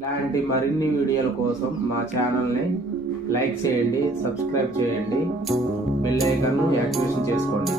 ఇలాంటి మరిన్ని వీడియోల కోసం మా ఛానల్ని లైక్ చేయండి, సబ్స్క్రైబ్ చేయండి, బెల్ ఐకాన్ను యాక్టివేషన్ చేసుకోండి.